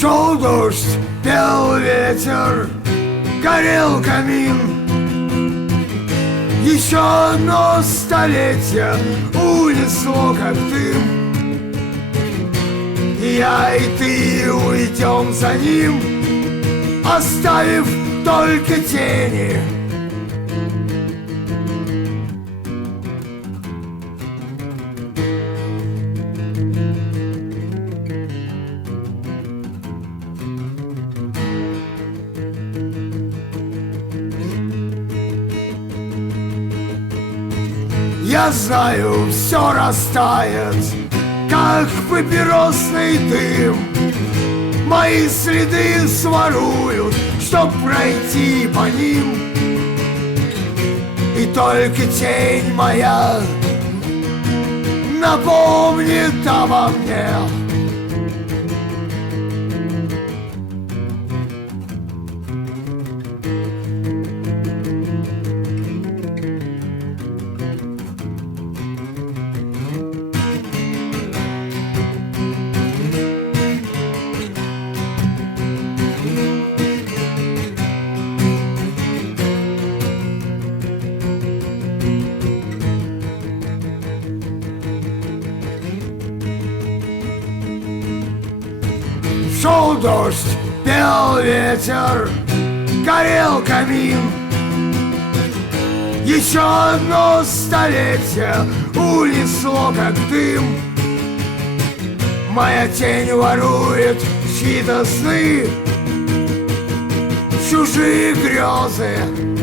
Шел дождь, пел ветер, горел камин. Еще одно столетие унесло, как дым. И я, и ты уйдем за ним, оставив только тени. Я знаю, все растает, как папиросный дым. Мои следы своруют, чтоб пройти по ним. И только тень моя напомнит обо мне. Шел дождь, пел ветер, горел камин. Еще одно столетие унесло, как дым. Моя тень ворует чьи-то сны, чужие грезы.